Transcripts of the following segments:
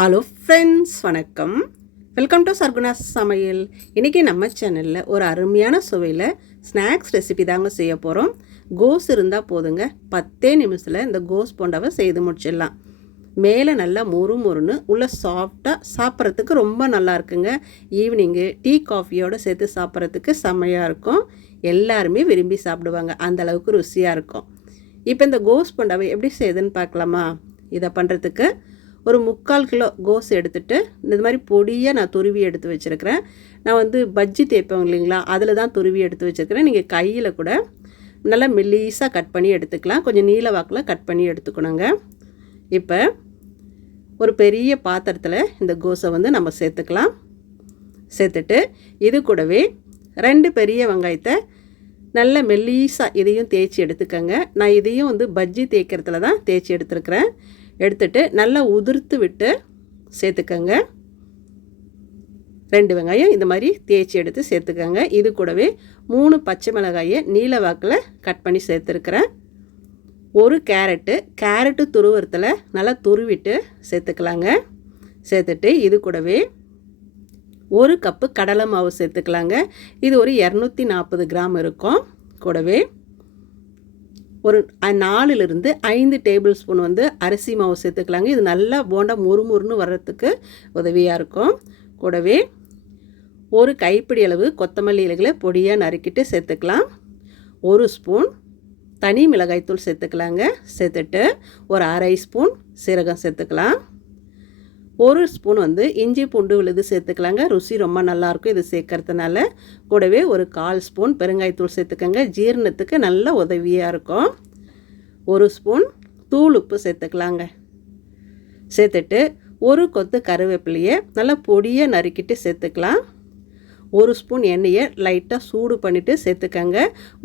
Hello friends, வணக்கம். Welcome to Sargunas சமையல். இன்றைக்கி நம்ம சேனலில் ஒரு அருமையான சுவையில் ஸ்நாக்ஸ் ரெசிபி தாங்க செய்ய போகிறோம். கோஸ் இருந்தால் போதுங்க, 10 நிமிஷத்தில் இந்த கோஸ் போண்டாவை செய்து முடிச்சிடலாம். மேலே நல்லா மொறுன்னு உள்ள சாஃப்டாக சாப்பிட்றதுக்கு ரொம்ப நல்லா இருக்குங்க. ஈவினிங்கு டீ காஃபியோடு சேர்த்து சாப்பிட்றதுக்கு செம்மையாக இருக்கும். எல்லாருமே விரும்பி சாப்பிடுவாங்க, அந்தளவுக்கு ருசியாக இருக்கும். இப்போ இந்த கோஸ் போண்டாவை எப்படி செய்யுதுன்னு பார்க்கலாமா? இதை பண்ணுறதுக்கு ஒரு 3/4 கிலோ கோஸ் எடுத்துகிட்டு இந்த மாதிரி பொடியாக நான் துருவி எடுத்து வச்சுருக்கிறேன். நான் பஜ்ஜி தேய்ப்பேன் இல்லைங்களா, அதில் தான் துருவி எடுத்து வச்சுருக்கிறேன். நீங்கள் கையில் கூட நல்லா மெல்லீஸாக கட் பண்ணி எடுத்துக்கலாம். கொஞ்சம் நீல வாக்கில் கட் பண்ணி எடுத்துக்கணுங்க. இப்போ ஒரு பெரிய பாத்திரத்தில் இந்த கோஸை நம்ம சேர்த்துக்கலாம். சேர்த்துட்டு இது கூடவே 2 பெரிய வெங்காயத்தை நல்ல மெல்லீஸாக இதையும் தேய்ச்சி எடுத்துக்கோங்க. நான் இதையும் பஜ்ஜி தேய்க்கிறதுல தான் தேய்ச்சி எடுத்துருக்கிறேன். எடுத்துட்டு நல்லா உதிர்த்து விட்டு சேர்த்துக்கங்க. 2 வெங்காயம் இந்த மாதிரி தேய்ச்சி எடுத்து சேர்த்துக்கங்க. இது கூடவே 3 பச்சை மிளகாயை நீல வாக்கில் கட் பண்ணி சேர்த்துருக்கிறேன். ஒரு கேரட்டு துருவரத்தில் நல்லா துருவிட்டு சேர்த்துக்கலாங்க. சேர்த்துட்டு இது கூடவே 1 கப்பு கடலை மாவு சேர்த்துக்கலாங்க. இது ஒரு 240 கிராம் இருக்கும். கூடவே ஒரு 4லிருந்து 5 டேபிள் ஸ்பூன் அரிசி மாவு சேர்த்துக்கலாங்க. இது நல்லா போண்டா முறுமுறுன்னு வர்றதுக்கு உதவியாக இருக்கும். கூடவே ஒரு கைப்பிடி அளவு கொத்தமல்லி இலைகளை பொடியாக நறுக்கிட்டு சேர்த்துக்கலாம். 1 ஸ்பூன் தனி மிளகாய்த்தூள் சேர்த்துக்கலாங்க. சேர்த்துட்டு ஒரு 1/2 ஸ்பூன் சீரகம் சேர்த்துக்கலாம். 1 ஸ்பூன் இஞ்சி பூண்டு விழுது சேர்த்துக்கலாங்க. ருசி ரொம்ப நல்லாயிருக்கும் இது சேர்க்கறதுனால. கூடவே ஒரு 1/4 ஸ்பூன் பெருங்காயத்தூள் சேர்த்துக்கங்க. ஜீரணத்துக்கு நல்ல உதவியாக இருக்கும். 1 ஸ்பூன் தூள் உப்பு சேர்த்துக்கலாங்க. சேர்த்துட்டு ஒரு கொத்து கருவேப்பிலையை நல்லா பொடியாக நறுக்கிட்டு சேர்த்துக்கலாம். 1 ஸ்பூன் எண்ணெயை லைட்டாக சூடு பண்ணிவிட்டு சேர்த்துக்கங்க.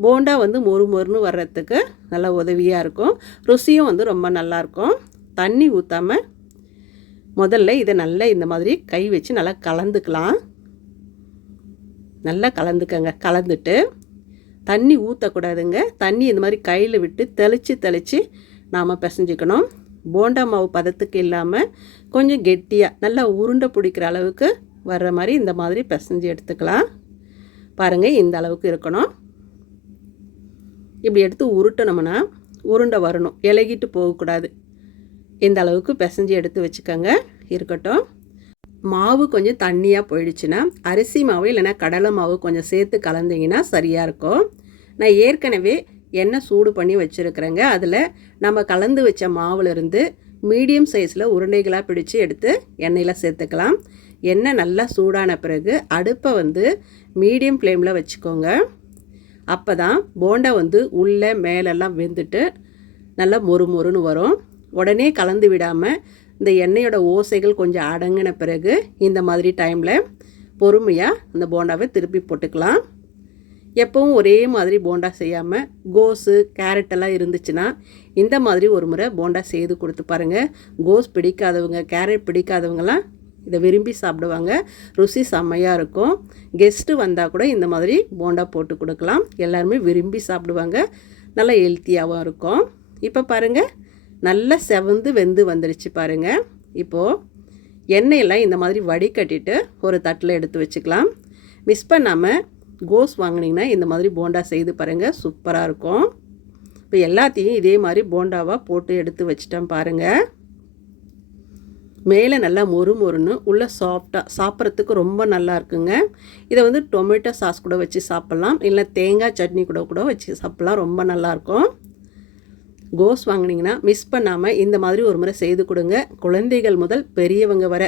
போண்டா மொறுன்னு வர்றதுக்கு நல்லா உதவியாக இருக்கும். ருசியும் ரொம்ப நல்லாயிருக்கும். தண்ணி ஊற்றாமல் முதல்ல இதை நல்லா இந்த மாதிரி கை வச்சு நல்லா கலந்துக்கலாம். நல்லா கலந்துக்கங்க. கலந்துட்டு தண்ணி ஊற்றக்கூடாதுங்க. தண்ணி இந்த மாதிரி கையில் விட்டு தெளித்து நாம் பிசைஞ்சிக்கணும். போண்டா மாவு பதத்துக்கு இல்லாமல் கொஞ்சம் கெட்டியாக நல்லா உருண்டை பிடிக்கிற அளவுக்கு வர்ற மாதிரி இந்த மாதிரி பிசைஞ்சு எடுத்துக்கலாம். பாருங்கள், இந்த அளவுக்கு இருக்கணும். இப்படி எடுத்து உருட்டணும்னா உருண்டை வரணும், இலகிட்டு போகக்கூடாது. இந்த அளவுக்கு பிசைஞ்சு எடுத்து வச்சுக்கோங்க. இருக்கட்டும். மாவு கொஞ்சம் தண்ணியாக போயிடுச்சுன்னா அரிசி மாவு இல்லைன்னா கடலை மாவு கொஞ்சம் சேர்த்து கலந்திங்கன்னா சரியாக இருக்கும். நான் ஏற்கனவே எண்ணெய் சூடு பண்ணி வச்சுருக்கிறேங்க. அதில் நம்ம கலந்து வச்ச மாவுலேருந்து மீடியம் சைஸில் உருண்டைகளாக பிடிச்சி எடுத்து எண்ணெயில் சேர்த்துக்கலாம். எண்ணெய் நல்லா சூடான பிறகு அடுப்பை மீடியம் ஃப்ளேமில் வச்சுக்கோங்க. அப்போ தான் போண்டா உள்ளே மேலெல்லாம் வெந்துட்டு நல்லா மொறுன்னு வரும். உடனே கலந்து விடாமல் இந்த எண்ணெயோட ஓசைகள் கொஞ்சம் அடங்கின பிறகு இந்த மாதிரி டைமில் பொறுமையாக இந்த போண்டாவை திருப்பி போட்டுக்கலாம். எப்பவும் ஒரே மாதிரி போண்டா செய்யாமல் கோஸு கேரட்டெல்லாம் இருந்துச்சுன்னா இந்த மாதிரி ஒரு முறை போண்டா செய்து கொடுத்து பாருங்கள். கோஸ் பிடிக்காதவங்க, கேரட் பிடிக்காதவங்கலாம் இதை விரும்பி சாப்பிடுவாங்க. ருசி செம்மையாக இருக்கும். கெஸ்ட்டு வந்தால் கூட இந்த மாதிரி போண்டா போட்டு கொடுக்கலாம். எல்லாருமே விரும்பி சாப்பிடுவாங்க. நல்லா ஹெல்த்தியாகவும் இருக்கும். இப்போ பாருங்கள், நல்லா செவந்து வெந்து வந்துடுச்சு பாருங்கள். இப்போது எண்ணெயெல்லாம் இந்த மாதிரி வடிகட்டிட்டு ஒரு தட்டில் எடுத்து வச்சுக்கலாம். மிஸ் பண்ணாமல் கோஸ் வாங்கினீங்கன்னா இந்த மாதிரி போண்டா செய்து பாருங்கள், சூப்பராக இருக்கும். இப்போ எல்லாத்தையும் இதே மாதிரி போண்டாவாக போட்டு எடுத்து வச்சிட்டேன் பாருங்கள். மேலே நல்லா மொறுன்னு உள்ள சாஃப்டாக சாப்பிட்றதுக்கு ரொம்ப நல்லா இருக்குங்க. இதை டொமேட்டோ சாஸ் கூட வச்சு சாப்பிட்லாம், இல்லை தேங்காய் சட்னி கூட வச்சு சாப்பிட்லாம். ரொம்ப நல்லாயிருக்கும். கோஸ் வாங்கினீங்கன்னா மிஸ் பண்ணாமல் இந்த மாதிரி ஒரு முறை செய்து கொடுங்க. குழந்தைகள் முதல் பெரியவங்க வர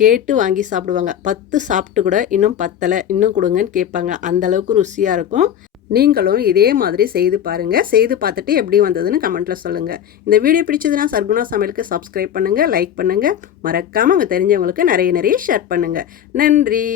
கேட்டு வாங்கி சாப்பிடுவாங்க. 10 சாப்பிட்டு கூட இன்னும் பத்தலை, இன்னும் கொடுங்கன்னு கேட்பாங்க. அந்தளவுக்கு ருசியாக இருக்கும். நீங்களும் இதே மாதிரி செய்து பாருங்கள். செய்து பார்த்துட்டு எப்படி வந்ததுன்னு கமெண்ட்டில் சொல்லுங்கள். இந்த வீடியோ பிடிச்சதுன்னா சர்குணா சமையலுக்கு சப்ஸ்கிரைப் பண்ணுங்கள், லைக் பண்ணுங்கள். மறக்காமல் அங்கே தெரிஞ்சவங்களுக்கு நிறைய ஷேர் பண்ணுங்கள். நன்றி.